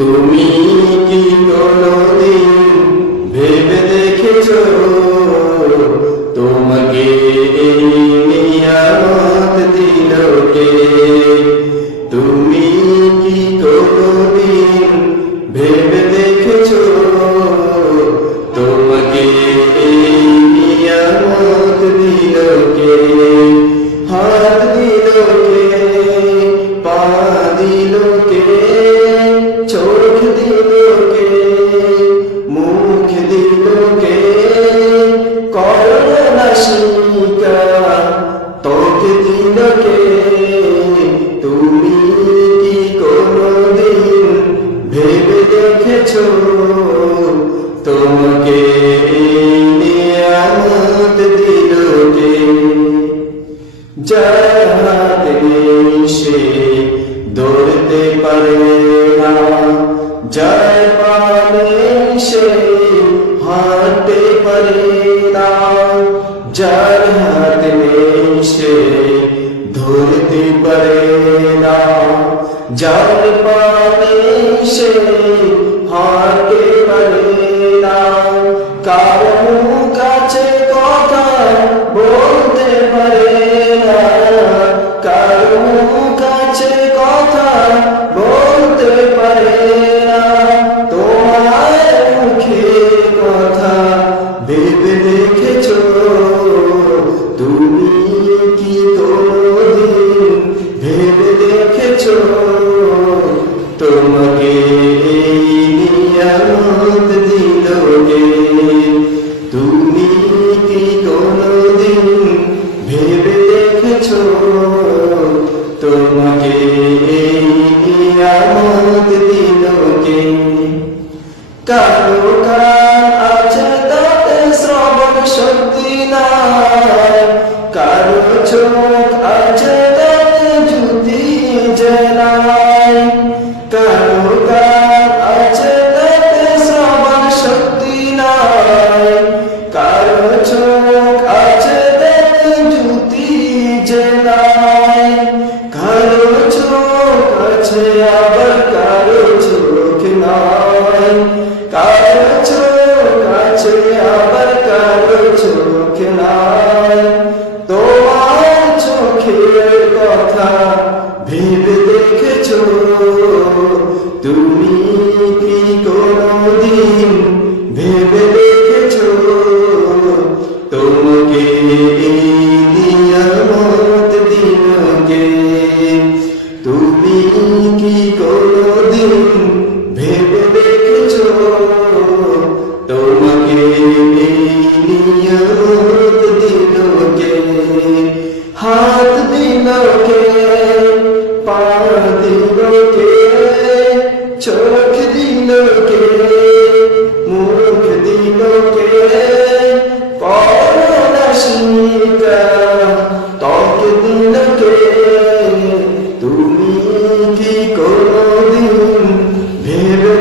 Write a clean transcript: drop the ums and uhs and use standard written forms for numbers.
তুমি কি কোনদিন ভেবে দেখেছো তোমাকে এই নিয়ামত দিল কে? তুমি কি কোনদিন ভেবে দেখেছো তোমাকে এই নিয়ামত দিল কে? হাত দিল কে, পা দিল কে, চোখ দিল কে, মুখ দিল কে, করোনা শিকা তোকে দিল কে? তুমি কি কোনদিন ভেবে দেখেছো তোমাকে এই নিয়ামত দিল কে? যার হাত নেই সে ধরতে পারে না, যার পা নেই সে হাঁটতে পারে না, যার হাত নেই সে ধরতে পারে না, যার পা নেই সে হাঁটতে পারে না। কারো কাছে কথা বলতে পারে না, কারো কাছে কথা বলতে পারে না। তোমার মুখে কথা ভেবে দেখেছো তুমি কি কোনদিন ভেবে দেখেছো তোমাকে এই নিয়ামত দিল কে? তুমি কি কোনদিন ভেবে দেখেছো তোমাকে এই নিয়ামত দিল কে? কারো কান আছে তাতে শ্রবণ শক্তি নাই, কারো চোখ আছে তাতে জ্যোতি যে নাই, কারো কান আছে তাতে শ্রবণ শক্তি নাই, কারো চোখ আছে তাতে জ্যোতি যে নাই, কারো চোখ আছে আবার কারো চোখ নাই, কারো চোখ আছে আবার কারো চোখ নাই। তোমার চোখের কথা ভেবে দেখেছো তুমি কি কোনদিন ভেবে দেখেছো তোমাকে এই নিয়ামত দিল কে? তুমি কি কোনদিন ভেবে দেখেছো তোমাকে এই নিয়ামত দিল কে? হাত দিল কে, পা দিল কে, চোখ দিল কে, মুখ দিল কে, করোনা শিকা তোকে দিল কে? তুমি কি কোনদিন ভেবে